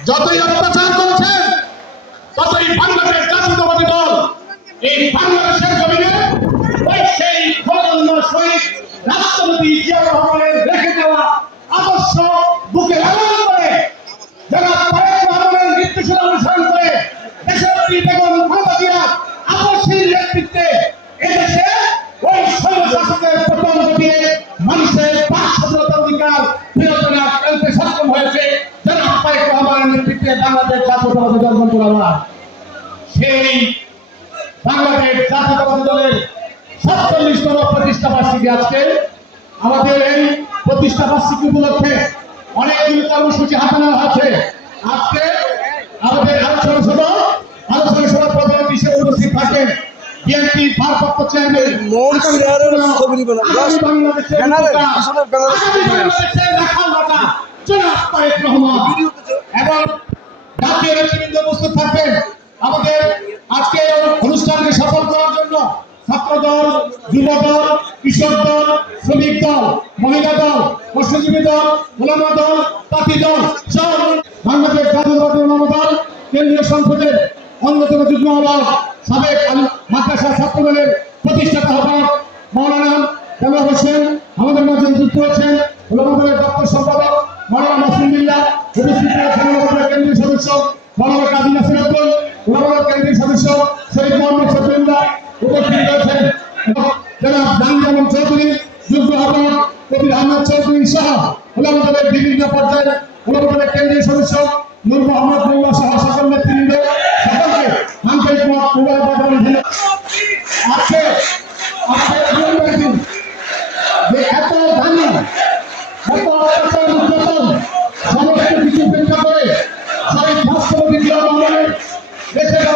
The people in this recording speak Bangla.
যতই অত্যাচার করেছেন ততই বাংলাদেশ জাতীয়তাবাদী দল এই বাংলাদেশের জমিনে সেই খোলাজন্য শহীদ রাষ্ট্রপতি জিয়াউর রহমানের রেখে দেওয়া আদর্শ বুকে লালন করে যারা রহমানের নির্দেশনা অনুসরণ করে দেশনেত্রী বেগম জিয়ার আদর্শের নেতৃত্বে এদেশে ওই মানুষের বাক নেতৃত্বে বাংলাদেশ জাতীয়তাবাদী দল বন্ধুরা সেই বাংলাদেশ জাতীয়তাবাদী দলের সাতচল্লিশতম প্রতিষ্ঠা বার্ষিকী আজকে। আমাদের এই প্রতিষ্ঠা বার্ষিকী উপলক্ষে অনেকগুলি কর্মসূচি হাতে নেওয়া হয়েছে আজকে আমাদের আলোচনা সভা আলোচনা সভা প্রধান হিসেবে উপস্থিত থাকেন বিএনপি ভারপ্রাপ্ত চেয়ারম্যান বাংলাদেশের এবং জাতীয় নেতৃবৃন্দ উপস্থিত থাকবেন। আমাদের আজকে অনুষ্ঠানকে সফল করার জন্য ছাত্র দল যুব দল কৃষক দল শ্রমিক দল, মহিলা দল, মৎস্যজীবী দল ওলামা দল, পাতি দল সহ বাংলাদেশ জাতীয়তাবাদী ওলামা দল কেন্দ্রীয় সংসদের অন্যতম যুগ্ম আহ্বায়ক, সাবেক মাদ্রাসা ছাত্র দলের প্রতিষ্ঠাতা আহ্বায়ক মৌলানা দেওয়ার হোসেন, আমাদের মাঝে যুক্ত হচ্ছেন ওলামা দলের দপ্তর সম্পাদক মৌলানা কেন্দ্রীয় সদস্য মৌলানা কাজী নাসির আব্দুল ওলামাদের কেন্দ্রীয় সদস্য শহীদ মোহাম্মদ শফিউল্লাহ উপস্থিত রয়েছেন জনাব জাহাঙ্গীর চৌধুরী, যুগ্ম আহ্বায়ক কবির আহমদ চৌধুরী সহ ওলামাদের বিভিন্ন পর্যায়ের ওলামাদের কেন্দ্রীয় সদস্য, নূর মোহাম্মদ মোল্লা সহ সকল নেতৃবৃন্দ, সকলকে আন্তরিক ধন্যবাদ। আজকে আজকে জীবন রাখুন যে এত দামি, এত সমস্ত কিছু উপেক্ষা করে শহীদ রাষ্ট্রপতি জিয়া রহমানের রেখে দেওয়া